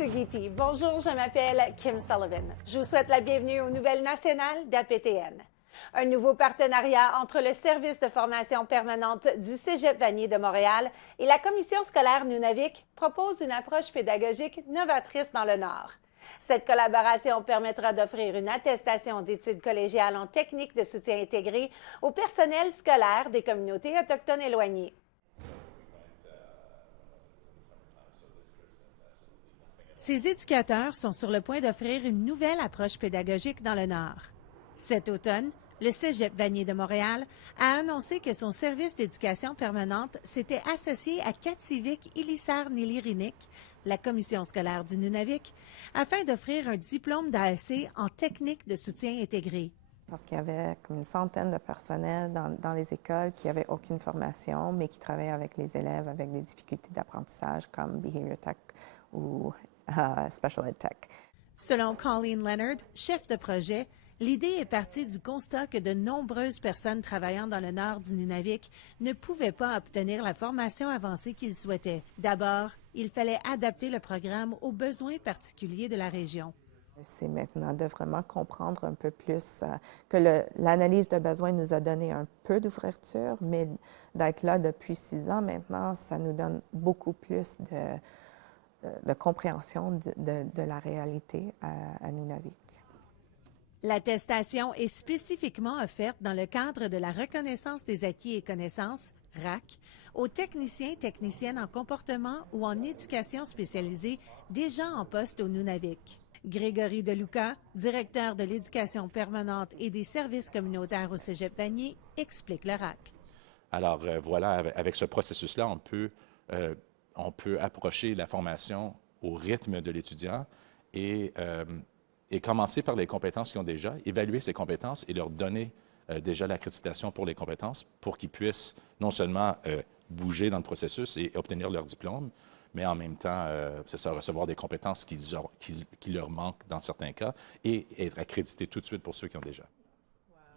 Sugiti. Bonjour, je m'appelle Kim Sullivan. Je vous souhaite la bienvenue aux nouvelles nationales d'APTN. Un nouveau partenariat entre le service de formation permanente du Cégep Vanier de Montréal et la commission scolaire Nunavik propose une approche pédagogique novatrice dans le Nord. Cette collaboration permettra d'offrir une attestation d'études collégiales en technique de soutien intégré au personnel scolaire des communautés autochtones éloignées. Ces éducateurs sont sur le point d'offrir une nouvelle approche pédagogique dans le Nord. Cet automne, le Cégep Vanier de Montréal a annoncé que son service d'éducation permanente s'était associé à Kativik Ilisar-Nilirinik, la commission scolaire du Nunavik, afin d'offrir un diplôme d'ASC en technique de soutien intégré. Parce qu'il y avait comme une centaine de personnels dans les écoles qui n'avaient aucune formation, mais qui travaillaient avec les élèves avec des difficultés d'apprentissage comme Behavior Tech ou Special Ed Tech. Selon Colleen Leonard, chef de projet, l'idée est partie du constat que de nombreuses personnes travaillant dans le nord du Nunavik ne pouvaient pas obtenir la formation avancée qu'ils souhaitaient. D'abord, il fallait adapter le programme aux besoins particuliers de la région. C'est maintenant de vraiment comprendre un peu plus que l'analyse de besoins nous a donné un peu d'ouverture, mais d'être là depuis 6 ans maintenant, ça nous donne beaucoup plus de compréhension de la réalité à Nunavik. L'attestation est spécifiquement offerte dans le cadre de la reconnaissance des acquis et connaissances, RAC, aux techniciens et techniciennes en comportement ou en éducation spécialisée déjà en poste au Nunavik. Grégory Deluca, directeur de l'éducation permanente et des services communautaires au Cégep Vanier, explique le RAC. Alors voilà, avec ce processus-là, on peut approcher la formation au rythme de l'étudiant et commencer par les compétences qu'ils ont déjà, évaluer ces compétences et leur donner déjà l'accréditation pour les compétences pour qu'ils puissent non seulement bouger dans le processus et obtenir leur diplôme, mais en même temps, c'est ça, recevoir des compétences qui leur manquent dans certains cas et être accrédités tout de suite pour ceux qui ont déjà.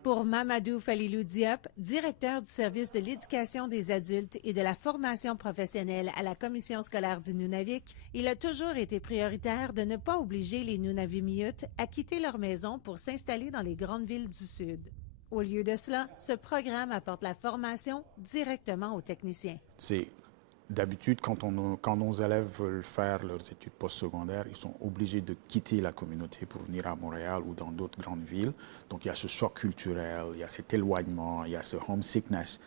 Pour Mamadou Falilou Diop, directeur du service de l'éducation des adultes et de la formation professionnelle à la commission scolaire du Nunavik, il a toujours été prioritaire de ne pas obliger les Nunavimiyut à quitter leur maison pour s'installer dans les grandes villes du Sud. Au lieu de cela, ce programme apporte la formation directement aux techniciens. C'est d'habitude, quand nos élèves veulent faire leurs études postsecondaires, ils sont obligés de quitter la communauté pour venir à Montréal ou dans d'autres grandes villes. Donc il y a ce choc culturel, il y a cet éloignement, il y a ce homesickness.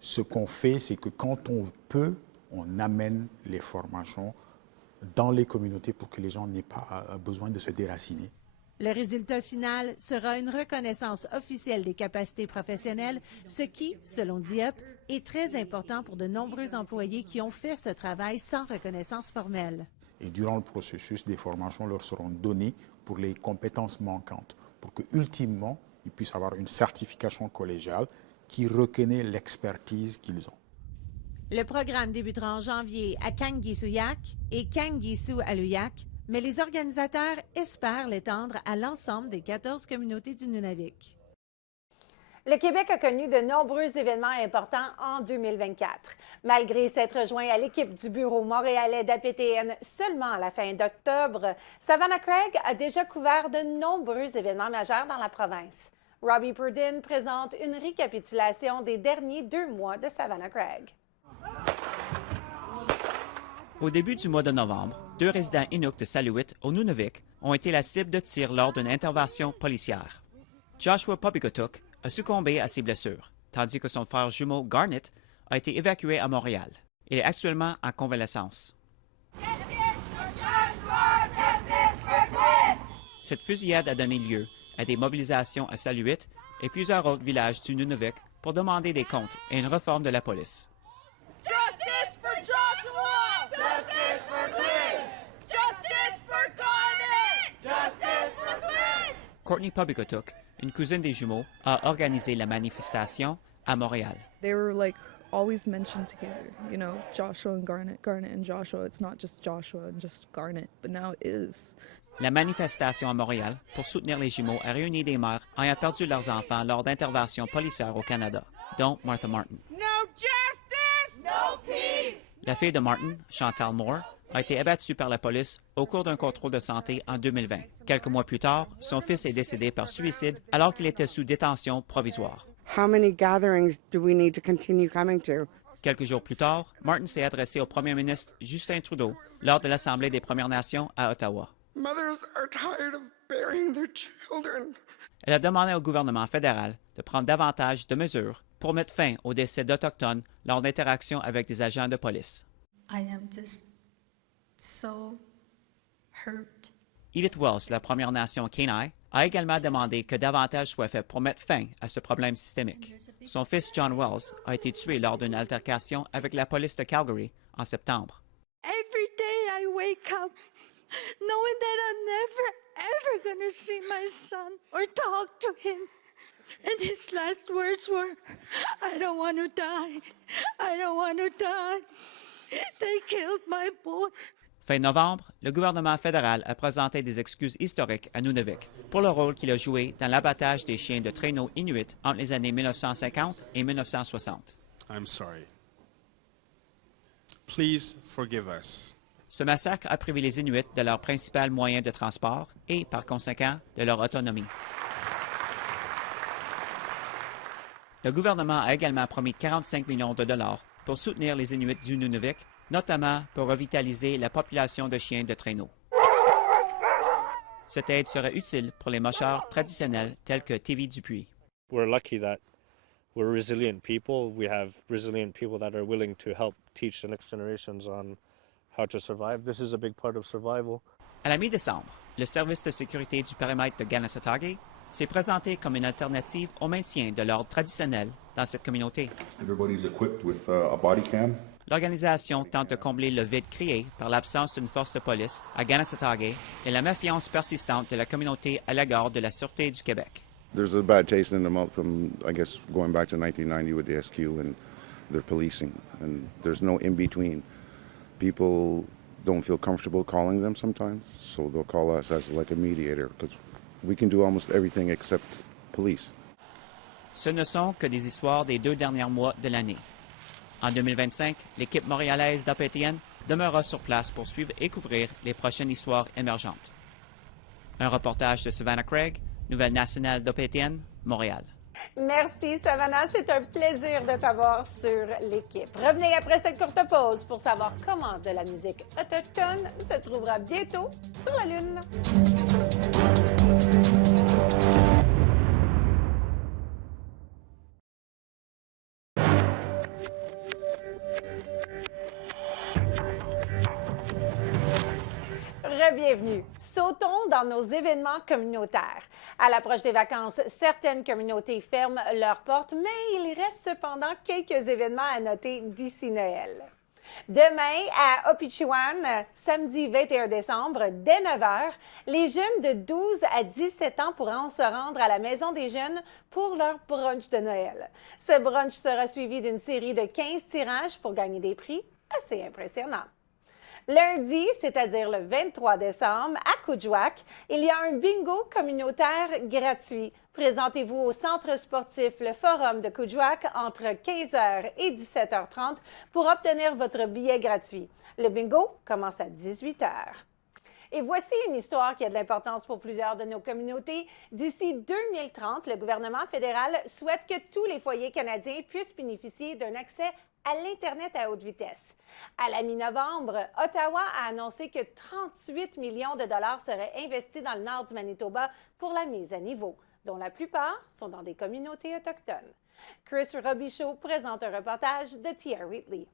Ce qu'on fait, c'est que quand on peut, on amène les formations dans les communautés pour que les gens n'aient pas besoin de se déraciner. Le résultat final sera une reconnaissance officielle des capacités professionnelles, ce qui, selon Diop, est très important pour de nombreux employés qui ont fait ce travail sans reconnaissance formelle. Et durant le processus, des formations leur seront données pour les compétences manquantes, pour que ultimement, ils puissent avoir une certification collégiale qui reconnaît l'expertise qu'ils ont. Le programme débutera en janvier à Kangisu-Yak et Kangisu-Aluyak, mais les organisateurs espèrent l'étendre à l'ensemble des 14 communautés du Nunavik. Le Québec a connu de nombreux événements importants en 2024. Malgré s'être rejoint à l'équipe du bureau montréalais d'APTN seulement à la fin d'octobre, Savannah Craig a déjà couvert de nombreux événements majeurs dans la province. Robbie Purdin présente une récapitulation des derniers 2 mois de Savannah Craig. Au début du mois de novembre, 2 résidents Inuk de Saluit, au Nunavik, ont été la cible de tirs lors d'une intervention policière. Joshua Pobigotuk a succombé à ses blessures, tandis que son frère jumeau Garnet a été évacué à Montréal. Il est actuellement en convalescence. Cette fusillade a donné lieu à des mobilisations à Saluit et plusieurs autres villages du Nunavik pour demander des comptes et une réforme de la police. Justice for Joshua! Justice for twins! Justice for Garnet! Justice for twins! Courtney Pobigotuk, une cousine des jumeaux, a organisé la manifestation à Montréal. They were like always mentioned together, you know, Joshua and Garnet, Garnet and Joshua. It's not just Joshua and just Garnet, but now it is. La manifestation à Montréal pour soutenir les jumeaux a réuni des mères ayant perdu leurs enfants lors d'interventions policières au Canada, dont Martha Martin. No justice! No peace! La fille de Martin, Chantal Moore, a été abattu par la police au cours d'un contrôle de santé en 2020. Quelques mois plus tard, son fils est décédé par suicide alors qu'il était sous détention provisoire. How many gatherings do we need to continue coming to? Quelques jours plus tard, Martin s'est adressé au premier ministre Justin Trudeau lors de l'Assemblée des Premières Nations à Ottawa. Mothers are tired of burying their children. Elle a demandé au gouvernement fédéral de prendre davantage de mesures pour mettre fin aux décès d'Autochtones lors d'interactions avec des agents de police. I am just so hurt. Edith Wells, la Première Nation Kainai, a également demandé que davantage soit fait pour mettre fin à ce problème systémique. Son fils John Wells a été tué lors d'une altercation avec la police de Calgary en septembre. Every day I wake up knowing that I'm never, ever going to see my son or talk to him. And his last words were, I don't want to die. I don't want to die. They killed my boy. Fin novembre, le gouvernement fédéral a présenté des excuses historiques à Nunavik pour le rôle qu'il a joué dans l'abattage des chiens de traîneau inuits entre les années 1950 et 1960. I'm sorry. Please forgive us. Ce massacre a privé les Inuits de leur principal moyen de transport et, par conséquent, de leur autonomie. Le gouvernement a également promis 45 millions de dollars pour soutenir les Inuits du Nunavik, notamment pour revitaliser la population de chiens de traîneau. Cette aide serait utile pour les mochards traditionnels tels que Tivi Dupuis. We're lucky that we're resilient people. We have resilient people that are willing to help teach the next generations on how to survive. This is a big part of survival. À la mi-décembre, le service de sécurité du périmètre de Kanesatake s'est présenté comme une alternative au maintien de l'ordre traditionnel dans cette communauté. Everybody's equipped with a body cam. L'organisation tente de combler le vide créé par l'absence d'une force de police à Kanesatake et la méfiance persistante de la communauté à l'égard de la Sûreté du Québec. There's a bad taste in the mouth from, I guess, going back to 1990 with the SQ and their policing, and there's no in-between. People don't feel comfortable calling them sometimes, so they'll call us as like a mediator, because we can do almost everything except police. Ce ne sont que des histoires des 2 derniers mois de l'année. En 2025, l'équipe montréalaise d'OPTN demeurera sur place pour suivre et couvrir les prochaines histoires émergentes. Un reportage de Savannah Craig, Nouvelle nationale d'OPTN, Montréal. Merci, Savannah. C'est un plaisir de t'avoir sur l'équipe. Revenez après cette courte pause pour savoir comment de la musique autochtone se trouvera bientôt sur la Lune. Bienvenue. Sautons dans nos événements communautaires. À l'approche des vacances, certaines communautés ferment leurs portes, mais il reste cependant quelques événements à noter d'ici Noël. Demain, à Opichewan, samedi 21 décembre, dès 9h, les jeunes de 12 à 17 ans pourront se rendre à la Maison des jeunes pour leur brunch de Noël. Ce brunch sera suivi d'une série de 15 tirages pour gagner des prix assez impressionnants. Lundi, c'est-à-dire le 23 décembre, à Kuujjuaq, il y a un bingo communautaire gratuit. Présentez-vous au centre sportif Le Forum de Kuujjuaq entre 15h et 17h30 pour obtenir votre billet gratuit. Le bingo commence à 18h. Et voici une histoire qui a de l'importance pour plusieurs de nos communautés. D'ici 2030, le gouvernement fédéral souhaite que tous les foyers canadiens puissent bénéficier d'un accès à l'Internet à haute vitesse. À la mi-novembre, Ottawa a annoncé que 38 millions de dollars seraient investis dans le nord du Manitoba pour la mise à niveau, dont la plupart sont dans des communautés autochtones. Chris Robichaud présente un reportage de Tia Wheatley.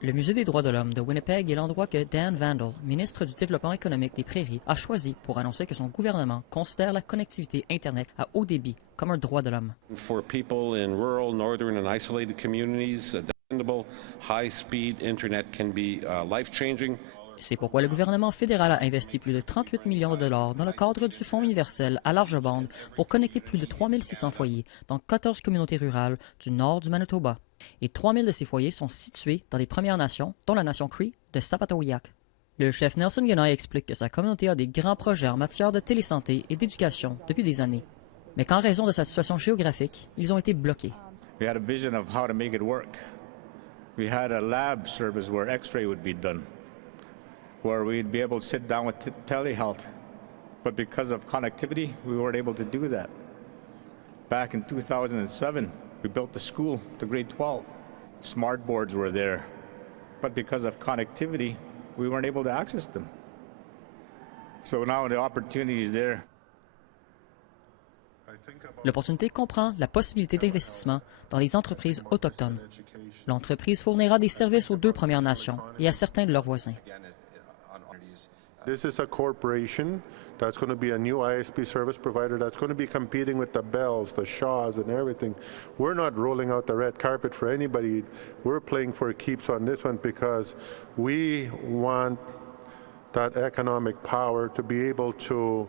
Le Musée des droits de l'homme de Winnipeg est l'endroit que Dan Vandal, ministre du Développement économique des Prairies, a choisi pour annoncer que son gouvernement considère la connectivité Internet à haut débit comme un droit de l'homme. For people in rural, northern and isolated communities, dependable, high-speed Internet can be life-changing. C'est pourquoi le gouvernement fédéral a investi plus de 38 millions de dollars dans le cadre du Fonds universel à large bande pour connecter plus de 3600 foyers dans 14 communautés rurales du nord du Manitoba. Et 3000 de ces foyers sont situés dans les Premières Nations, dont la nation Cree de Sapataouiak. Le chef Nelson Gunay explique que sa communauté a des grands projets en matière de télésanté et d'éducation depuis des années, mais qu'en raison de sa situation géographique, ils ont été bloqués. We had a vision of how to make it work. We had a lab service where X-ray would be done. where we'd be able to sit down with telehealth. But because of connectivity, we weren't able to do that. Back in 2007, we built the school to grade 12. Smart boards were there. But because of connectivity, we weren't able to access them. So now the opportunity is there. L'opportunité comprend la possibilité d'investissement dans les entreprises autochtones. L'entreprise fournira des services aux 2 Premières Nations et à certains de leurs voisins. This is a corporation that's going to be a new ISP service provider that's going to be competing with the Bells, the Shaws, and everything. We're not rolling out the red carpet for anybody. We're playing for keeps on this one because we want that economic power to be able to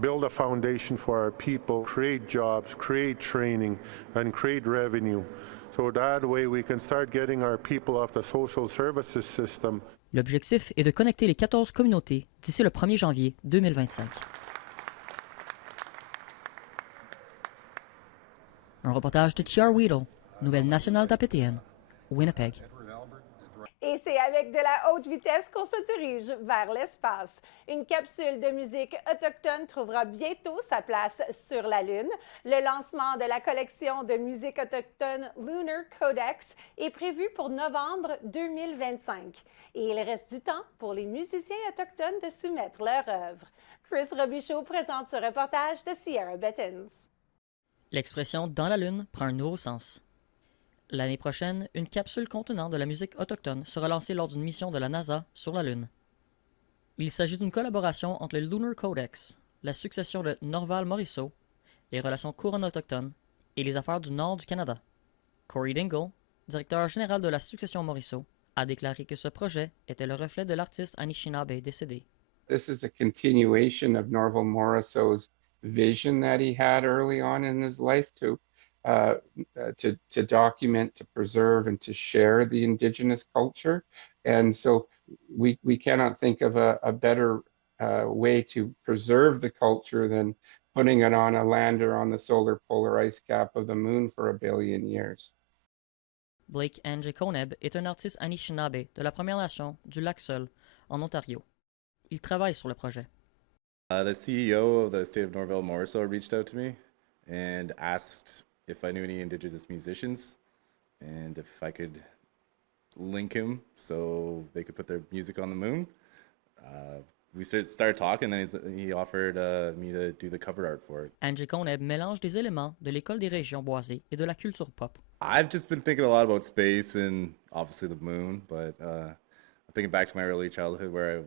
build a foundation for our people, create jobs, create training, and create revenue. So that way we can start getting our people off the social services system. L'objectif est de connecter les 14 communautés d'ici le 1er janvier 2025. Un reportage de T.R. Weedle, Nouvelle nationale d'APTN, Winnipeg. Et c'est avec de la haute vitesse qu'on se dirige vers l'espace. Une capsule de musique autochtone trouvera bientôt sa place sur la Lune. Le lancement de la collection de musique autochtone Lunar Codex est prévu pour novembre 2025. Et il reste du temps pour les musiciens autochtones de soumettre leur œuvre. Chris Robichaud présente ce reportage de Sierra Bettins. L'expression « dans la Lune » prend un nouveau sens. L'année prochaine, une capsule contenant de la musique autochtone sera lancée lors d'une mission de la NASA sur la Lune. Il s'agit d'une collaboration entre le Lunar Codex, la succession de Norval-Morisseau, les relations couronnes autochtones et les affaires du nord du Canada. Corey Dingle, directeur général de la succession Morisseau, a déclaré que ce projet était le reflet de l'artiste Anishinaabe décédé. This is a continuation of Norval Morisseau's vision that he had early on in his life to document, to preserve, and to share the Indigenous culture. And so we cannot think of a better way to preserve the culture than putting it on a lander on the solar polar ice cap of the moon for 1 billion years. Blake Angekoneb est un artiste Anishinaabe de la Première Nation du Lac-Seul, en Ontario. Il travaille sur le projet. The CEO of the state of Norval-Morisseau reached out to me and asked if I knew any Indigenous musicians and if I could link him so they could put their music on the moon. We started talking, and then he offered me to do the cover art for it. Angekoneb mélange des éléments de l'école des régions boisées et de la culture pop. I've just been thinking a lot about space and obviously the moon, but I'm thinking back to my early childhood where I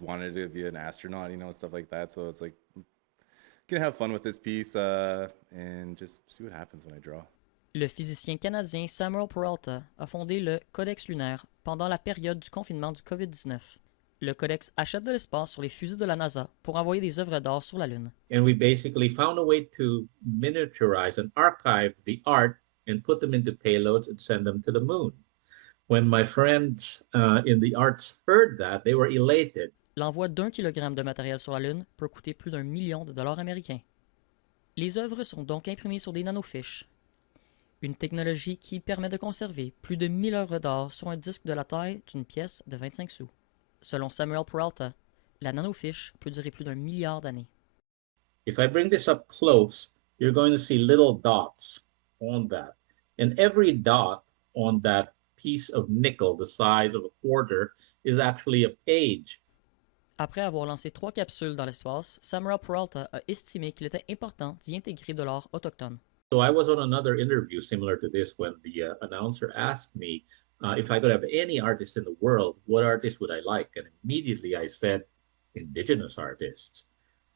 wanted to be an astronaut, stuff like that. So it's like, I'm gonna have fun with this piece and just see what happens when I draw. Le physicien canadien Samuel Peralta a fondé le Codex lunaire pendant la période du confinement du COVID-19. Le Codex achète de l'espace sur les fusées de la NASA pour envoyer des œuvres d'art sur la Lune. And we basically found a way to miniaturize and archive the art and put them into payloads and send them to the moon. When my friends in the arts heard that, they were elated. L'envoi d'1 kilogramme de matériel sur la Lune peut coûter plus d'1 million de dollars américains. Les œuvres sont donc imprimées sur des nanofiches, une technologie qui permet de conserver plus de 1000 œuvres d'art sur un disque de la taille d'une pièce de 25 sous. Selon Samuel Peralta, la nanofiche peut durer plus d'1 milliard d'années. If I bring this up close, you're going to see little dots on that. And every dot on that piece of nickel the size of a quarter is actually a page. Après avoir lancé 3 capsules dans l'espace, Samuel Peralta a estimé qu'il était important d'y intégrer de l'art autochtone. So I was on another interview similar to this when the announcer asked me if I could have any artist in the world, what artist would I like? And immediately I said, Indigenous artists.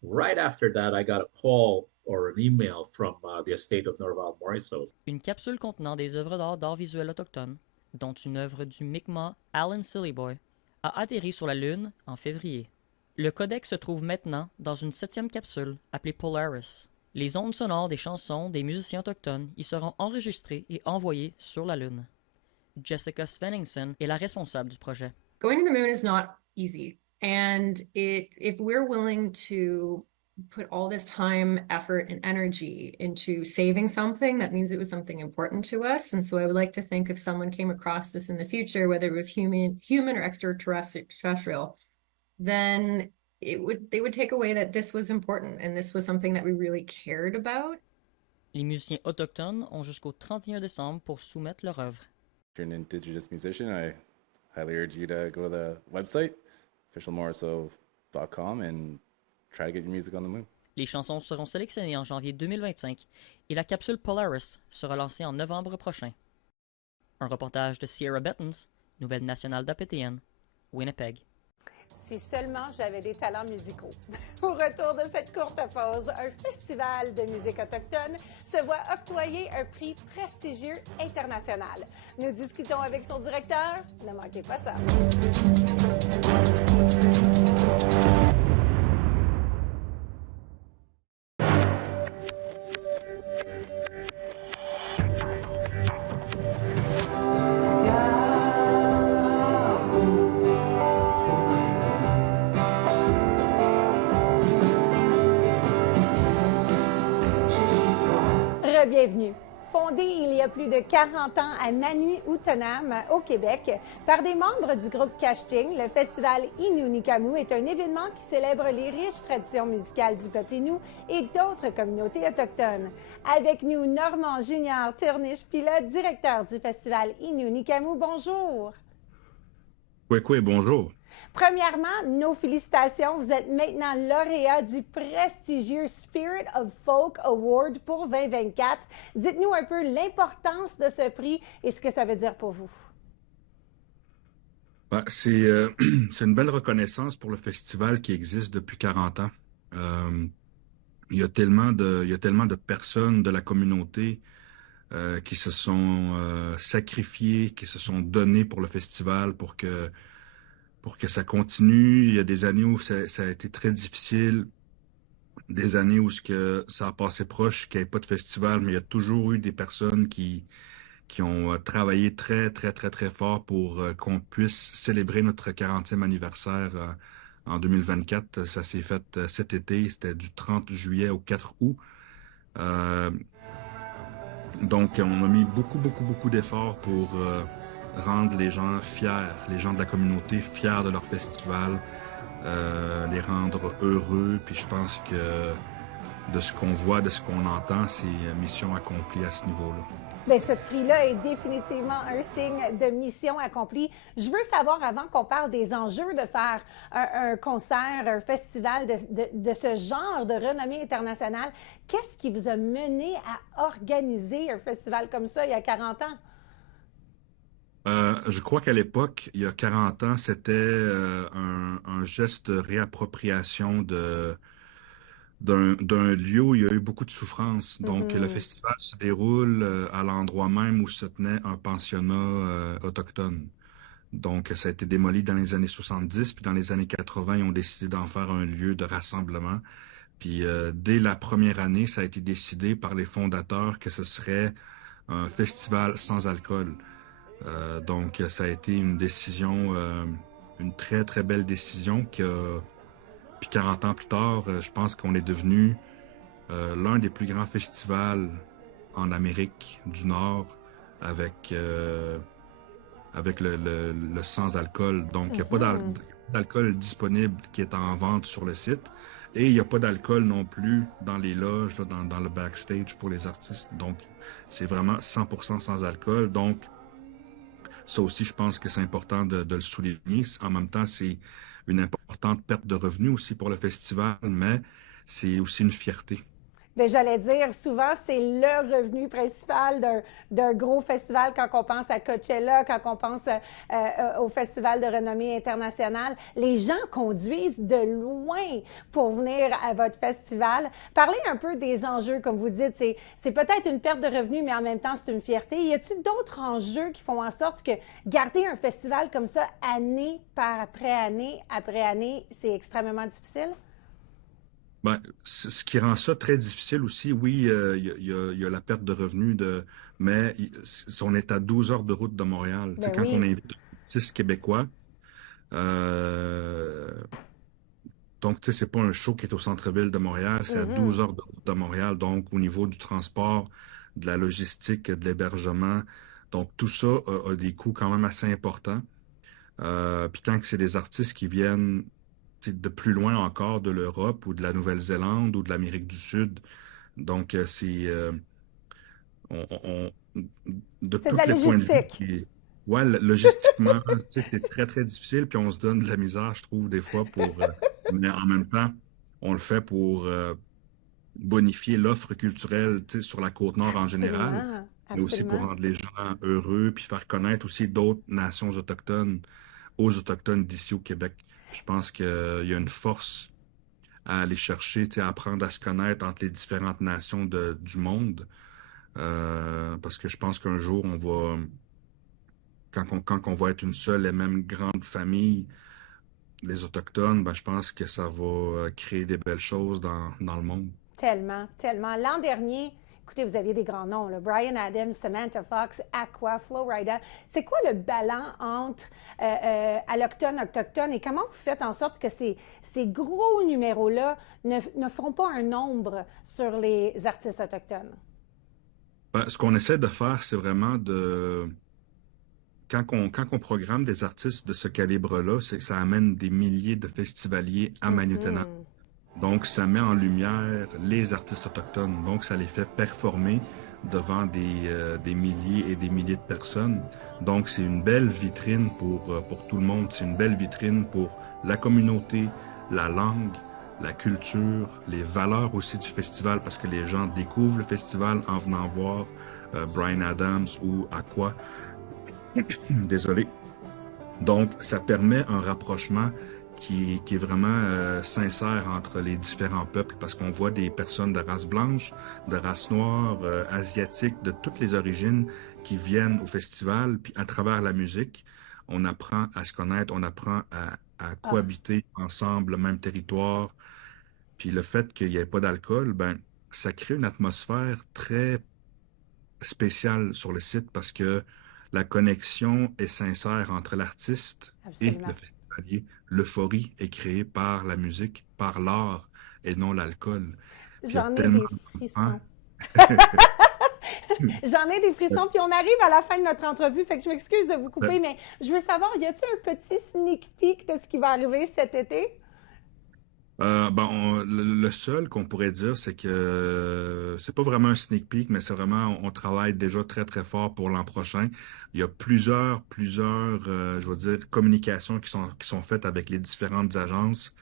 Right after that, I got a call or an email from the estate of Norval-Morisseau. Une capsule contenant des œuvres d'art visuel autochtone, dont une œuvre du Mi'kmaq Alan Sillyboy, a atterri sur la Lune en février. Le codex se trouve maintenant dans une 7e capsule appelée Polaris. Les ondes sonores des chansons des musiciens autochtones y seront enregistrées et envoyées sur la Lune. Jessica Svenningson est la responsable du projet. Going to the moon is not easy, and if we're willing to put all this time, effort, and energy into saving something, that means it was something important to us. And so I would like to think if someone came across this in the future, whether it was human or extraterrestrial, then they would take away that this was important and this was something that we really cared about. Les musiciens autochtones ont jusqu'au 31 décembre pour soumettre leur œuvre. If you're an Indigenous musician, I highly urge you to go to the website, officialmorriso.com, and try to get your music on the moon. Les chansons seront sélectionnées en janvier 2025 et la capsule Polaris sera lancée en novembre prochain. Un reportage de Sierra Bettens, Nouvelle nationale d'APTN, Winnipeg. Si seulement j'avais des talents musicaux. Au retour de cette courte pause, un festival de musique autochtone se voit octroyer un prix prestigieux international. Nous discutons avec son directeur. Ne manquez pas ça. Bienvenue. Fondé il y a plus de 40 ans à Manui-Outonam, au Québec, par des membres du groupe Couchiching, le festival Innu-Nikamu est un événement qui célèbre les riches traditions musicales du peuple Innu et d'autres communautés autochtones. Avec nous, Normand Junior Turnish-Pilote, directeur du festival Innu-Nikamu. Bonjour. Oui, bonjour. Premièrement, nos félicitations. Vous êtes maintenant lauréat du prestigieux Spirit of Folk Award pour 2024. Dites-nous un peu l'importance de ce prix et ce que ça veut dire pour vous. C'est une belle reconnaissance pour le festival qui existe depuis 40 ans. Il y a tellement de personnes de la communauté qui se sont sacrifiées, qui se sont données pour le festival, pour que ça continue. Il y a des années où ça a été très difficile, des années où ça a passé proche, qu'il n'y ait pas de festival, mais il y a toujours eu des personnes qui ont travaillé très, très, très, très fort pour qu'on puisse célébrer notre 40e anniversaire en 2024. Ça s'est fait cet été, c'était du 30 juillet au 4 août. Donc, on a mis beaucoup d'efforts pour rendre les gens fiers, les gens de la communauté fiers de leur festival, les rendre heureux. Puis je pense que de ce qu'on voit, de ce qu'on entend, c'est mission accomplie à ce niveau-là. Bien, ce prix-là est définitivement un signe de mission accomplie. Je veux savoir, avant qu'on parle des enjeux de faire un concert, un festival de ce genre de renommée internationale, qu'est-ce qui vous a mené à organiser un festival comme ça il y a 40 ans? Je crois qu'à l'époque, il y a 40 ans, c'était un geste de réappropriation d'un lieu où il y a eu beaucoup de souffrance. Donc, le festival se déroule à l'endroit même où se tenait un pensionnat autochtone. Donc, ça a été démoli dans les années 70, puis dans les années 80, ils ont décidé d'en faire un lieu de rassemblement. Puis, dès la première année, ça a été décidé par les fondateurs que ce serait un festival sans alcool. Donc, ça a été une décision, une très, très belle décision qui a... Puis 40 ans plus tard, je pense qu'on est devenu l'un des plus grands festivals en Amérique du Nord avec le sans-alcool. Donc, il n'y a pas d'alcool disponible qui est en vente sur le site. Et il n'y a pas d'alcool non plus dans les loges, là, dans le backstage pour les artistes. Donc, c'est vraiment 100% sans alcool. Donc, ça aussi, je pense que c'est important de le souligner. En même temps, c'est une importante perte de revenus aussi pour le festival, mais c'est aussi une fierté. Bien, j'allais dire, souvent, c'est le revenu principal d'un gros festival quand on pense à Coachella, quand on pense au festival de renommée internationale. Les gens conduisent de loin pour venir à votre festival. Parlez un peu des enjeux, comme vous dites. C'est peut-être une perte de revenus, mais en même temps, c'est une fierté. Y a-t-il d'autres enjeux qui font en sorte que garder un festival comme ça, année après année, c'est extrêmement difficile? Ben, ce qui rend ça très difficile aussi, oui, il y a la perte de revenus, mais on est à 12 heures de route de Montréal. Ben quand oui. on invite 6 Québécois, Donc, tu sais, c'est pas un show qui est au centre-ville de Montréal, c'est à 12 heures de route de Montréal. Donc, au niveau du transport, de la logistique, de l'hébergement, donc tout ça a des coûts quand même assez importants. Puis quand c'est des artistes qui viennent de plus loin encore de l'Europe ou de la Nouvelle-Zélande ou de l'Amérique du Sud, donc c'est de tous les points de vue. Ouais, logistiquement, c'est très, très difficile, puis on se donne de la misère, je trouve, des fois, mais en même temps, on le fait pour bonifier l'offre culturelle sur la Côte-Nord en général, mais aussi pour rendre les gens heureux, puis faire connaître aussi d'autres nations autochtones aux Autochtones d'ici au Québec. Je pense qu'il y a une force à aller chercher, à apprendre à se connaître entre les différentes nations du monde, parce que je pense qu'un jour, on va... Quand on va être une seule et même grande famille, les Autochtones, ben, je pense que ça va créer des belles choses dans le monde. Tellement, tellement. L'an dernier, écoutez, vous aviez des grands noms, là. Bryan Adams, Samantha Fox, Aqua, Flo Rida. C'est quoi le ballon entre allochtones, autochtones, et comment vous faites en sorte que ces gros numéros-là ne feront pas un nombre sur les artistes autochtones? Ben, ce qu'on essaie de faire, c'est vraiment de... Quand on programme des artistes de ce calibre-là, c'est que ça amène des milliers de festivaliers à Manutana. Donc, ça met en lumière les artistes autochtones. Donc, ça les fait performer devant des milliers et des milliers de personnes. Donc, c'est une belle vitrine pour tout le monde. C'est une belle vitrine pour la communauté, la langue, la culture, les valeurs aussi du festival, parce que les gens découvrent le festival en venant voir Bryan Adams ou Aqua. Désolé. Donc, ça permet un rapprochement qui est vraiment sincère entre les différents peuples, parce qu'on voit des personnes de race blanche, de race noire, asiatique, de toutes les origines qui viennent au festival. Puis à travers la musique, on apprend à se connaître, on apprend à cohabiter ensemble, le même territoire. Puis le fait qu'il n'y ait pas d'alcool, ben, ça crée une atmosphère très spéciale sur le site, parce que la connexion est sincère entre l'artiste et le festivalier. L'euphorie est créée par la musique, par l'art et non l'alcool. J'en ai des frissons. J'en ai des frissons, puis on arrive à la fin de notre entrevue, fait que je m'excuse de vous couper, mais je veux savoir, y a-t-il un petit sneak peek de ce qui va arriver cet été? Le seul qu'on pourrait dire, c'est que c'est pas vraiment un sneak peek, mais c'est vraiment, on travaille déjà très, très fort pour l'an prochain. Il y a plusieurs, je veux dire, communications qui sont faites avec les différentes agences.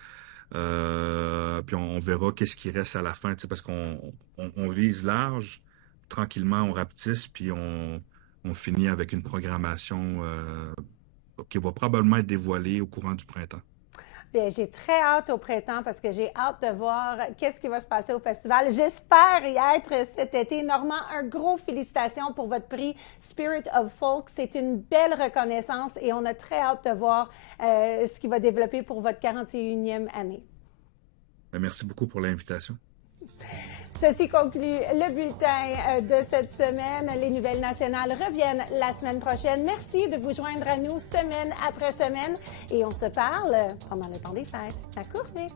Puis on verra qu'est-ce qui reste à la fin, parce qu'on vise large, tranquillement, on rapetisse, puis on finit avec une programmation qui va probablement être dévoilée au courant du printemps. Bien, j'ai très hâte au printemps parce que j'ai hâte de voir qu'est-ce qui va se passer au festival. J'espère y être cet été. Normand, un gros félicitations pour votre prix Spirit of Folk. C'est une belle reconnaissance et on a très hâte de voir ce qui va développer pour votre 41e année. Merci beaucoup pour l'invitation. Ceci conclut le bulletin de cette semaine. Les nouvelles nationales reviennent la semaine prochaine. Merci de vous joindre à nous semaine après semaine. Et on se parle pendant le temps des fêtes. À court, vite.